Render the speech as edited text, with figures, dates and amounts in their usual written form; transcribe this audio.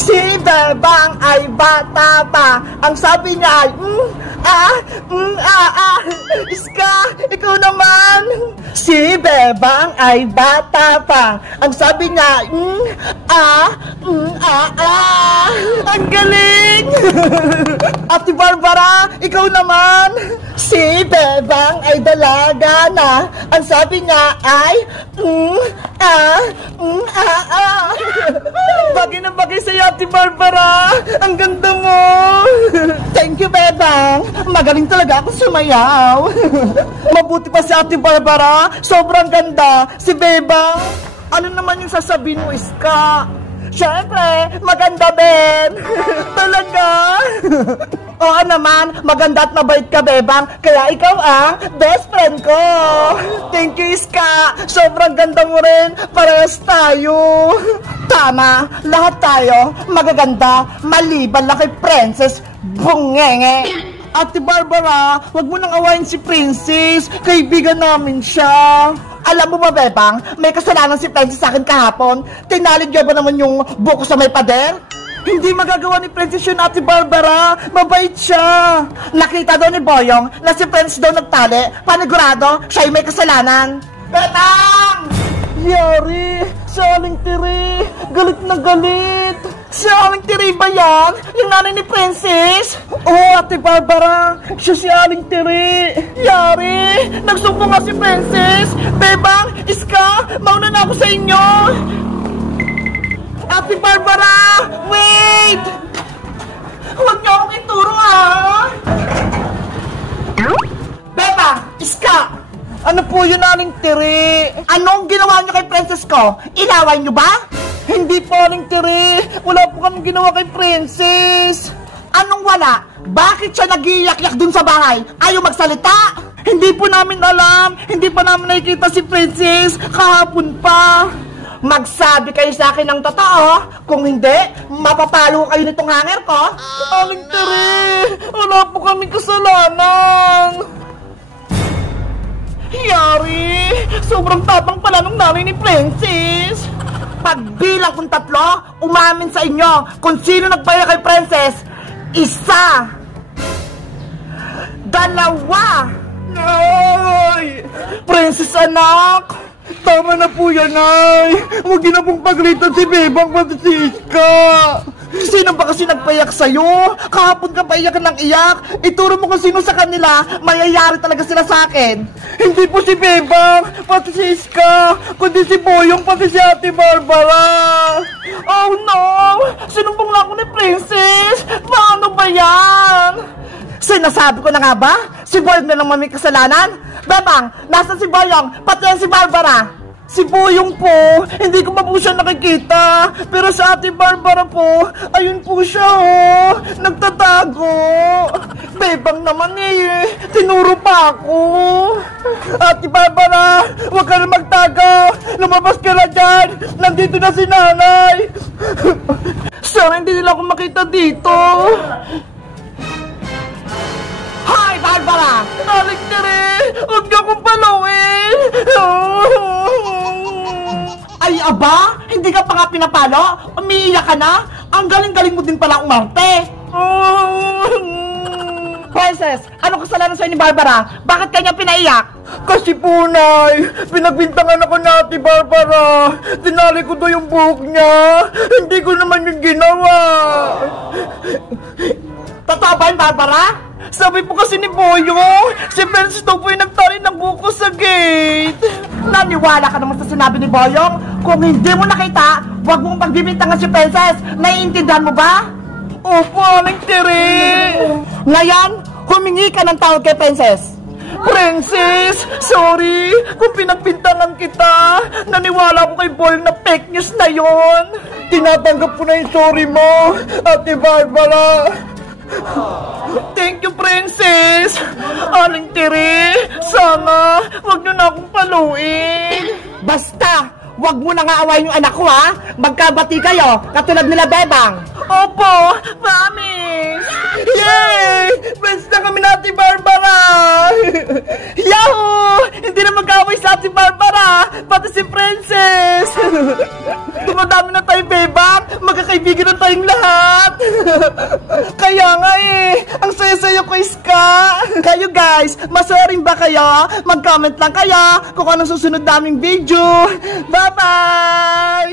Si Bebang ay bata pa. Ang sabi niya ay, Iska, ikaw naman. Si Bebang ay bata pa. Ang sabi niya, Ang galing. Ate Barbara, ikaw naman. Si Bebang ay dalaga na. Ang sabi niya ay, Bagay na bagay sa'yo, Ate Barbara. Ang ganda mo. Thank you, Bebang. Magaling talaga ako sumayaw. Mabuti pa si Ate Barbara. Sobrang ganda. Si Bebang, ano naman yung sasabihin mo, Iska? Siyempre, maganda din. Talaga? Oo naman, maganda at mabait ka, Bebang. Kaya ikaw ang best friend ko. Thank you, Iska. Sobrang ganda mo rin. Parehas tayo. Tama, lahat tayo magaganda, maliban lang kay Princess Bungenge. Ate Barbara, wag mo nang awayin si Princess. Kaibigan namin siya. Alam mo ba, Bebang, may kasalanan si Princess sa akin kahapon. Tinalid niya ba naman yung buko sa may pader? Hindi magagawa ni Princess yun, Ate Barbara. Mabait siya. Nakita daw ni Boyong na si Princess daw nagtali. Panigurado, siya yung may kasalanan. Bebang! Yari, si Aling Tiri. Galit na galit. Si Aling Tiri ba yan? Yung nanay ni Princess? Oo, Ate Barbara. Siya si Aling Tiri. Yari, nagsumpo nga si Princess. Bebang, Iska, mauna na ako sa inyo. Ate Barbara, wait! Huwag niyo akong ituro, ha? Bebang, Iska! Ano po yun, Aling Tiri? Anong ginawa niyo kay Princess ko? Inaway niyo ba? Hindi po, Aling Tiri. Wala po kami ginawa kay Princess. Anong wala? Bakit siya nag-iiyak-yak dun sa bahay? Ayaw magsalita? Hindi po namin alam. Hindi pa namin nakikita si Princess. Kahapon pa. Magsabi kayo sa akin ng totoo. Kung hindi, mapapalo kayo nitong hanger ko. Aling Tiri, wala po kaming kasalanan. Yari, sobrang tapang pala nung nanay ni Princess. Pagbilang kong 3, umamin sa inyo kung sino nagpaya kay Princess. 1, 2. Nay! Princess anak! Tama na po yan, Nay! Huwag na pong paglitan si Bebang pati si Iska! Sino ba kasi nagpayak sa'yo? Kahapon ka paiyak ng iyak. Ituro mo kung sino sa kanila. Mayayari talaga sila sa akin. Hindi po si Bebang, pati si Iska, kundi si Boyong, pati si Ate Barbara. Oh no! Sinumbong lang ako ni Princess. Paano ba yan? Sinasabi ko na nga ba? Si Boyong na naman may kasalanan? Bebang, nasa si Boyong, pati yan si Barbara. Si Boyong po, hindi ko pa po siya nakikita. Pero sa Ate Barbara po, ayun po siya, oh. Nagtatago. Bebang naman eh. Tinuro pa ako. Ate Barbara, huwag ka na magtago. Lumabas ka na dyan. Nandito na si nanay. Sana hindi nila ako makita dito. Hi, Barbara! Aling Tiri! Huwag niyo akong paluin! Ay, aba! Hindi ka pa nga pinapalo? Umiiyak ka na? Ang galing-galing mo din pala umarte! Princess, anong kasalanan sa'yo ni Barbara? Bakit kanya pinaiyak? Kasi po, Nay, pinagbintangan ako na Ate Barbara. Tinali ko doon yung buhok niya. Hindi ko naman yung ginawa. Totoo ba yun, Barbara? Sabi po kasi ni Boyong, si Princess daw po yung nagtali ng buko sa gate. Naniwala ka naman sa sinabi ni Boyong? Kung hindi mo nakita, huwag mong pagbibintangan si Princess. Naiintindihan mo ba? Opo, Aling Tiri. Ngayon, humingi ka ng tawad kay Princess. Princess, sorry kung pinagbintangan kita. Naniwala ko kay Boyong na fake news na yon. Tinatanggap ko na yung sorry mo, Ate Barbara. Thank you, Princess. Aling Tiri, sana wag niyo na akong paluin. Basta, Huwag mo na nga awayin yung anak ko, ha? Magkabati kayo, katulad nila Bebang. Opo, promise. Yay! Friends na kami na Ate Barbara. Yahoo! Hindi na mag-away sa Ate Barbara, pati si Princess. Dumadami na tayo, Bebang. Magkakaibigan na tayong lahat. Kaya nga ang saya-saya ko, Iska. Kayo guys, masaya rin ba kayo? Mag-comment lang kayo kung anong susunod naming video. Bye-bye!